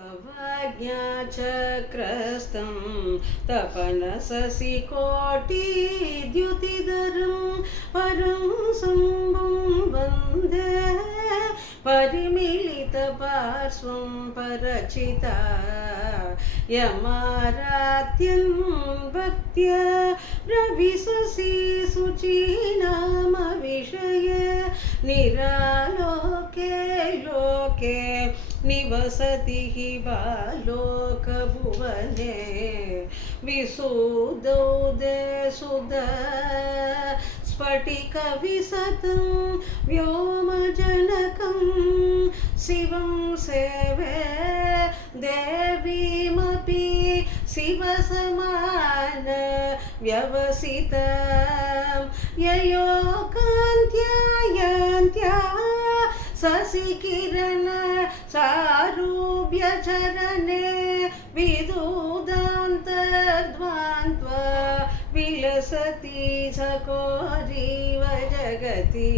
अवज्ञाचक्रस्तं तपनशशिकोटिद्युतिधरं परं शम्भुं वन्दे परिमिलितपार्श्वं परचिता यमाराध्यं भक्त्या रविशशि शुचीनामविषये निरालोके लोके निवसति हि बालोकभुवने विशुद्धौदे सुध स्फटिकविशतं व्योमजनकं शिवं सेवे देवीमपि शिवसमान व्यवसितं ययोकान्त्या शशिकिरण सारूप्यचरणे विदुदान्तर्ध्वान्त्व विलसति सकोरीव जगति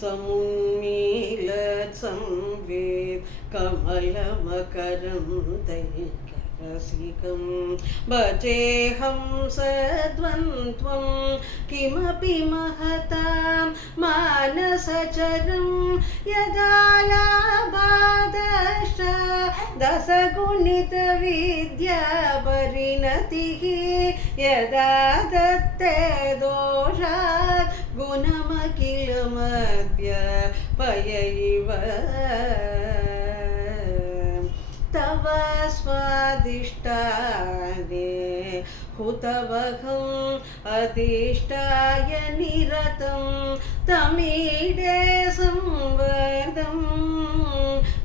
समुन्मीलत् संवेद कमलमकरं दैकरसिकं भजेऽहं सद्वन्द्वं किमपि महतां मानसचरं यदालाभादश्च दशगुणितविद्यापरिणतिः यदा दत्ते दोषात् गुणमखिलमद्यपयैव तव स्वादिष्टाने हुतवहम् अधिष्ठाय निरतं तमीडे संवदं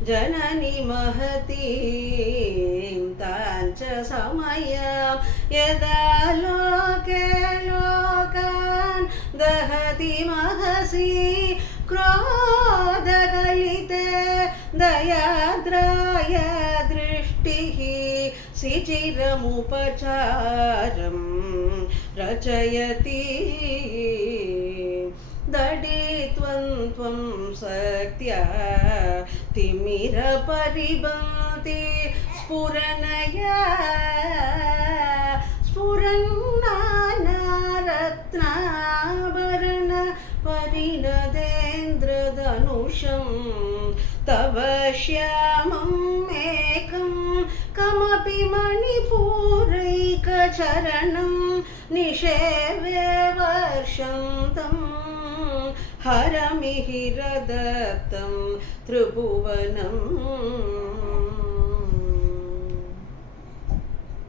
जननी महतीं ताञ्च समयं यदा लोके लोकान् दहति महसि क्रोधगलिते दयाद्राय दृष्टिः शिचिरमुपचारं रचयति दडित्वं शक्त्या तिमिरपरिभाति स्फुरनया स्फुरन्नानारत्नाभरण परिणदेन्द्रधनुषं तव श्यामम् एकं कमपि मणिपूरैकचरणं निषेवे वर्षं तं हरमिहिरदत्तं त्रिभुवनम्।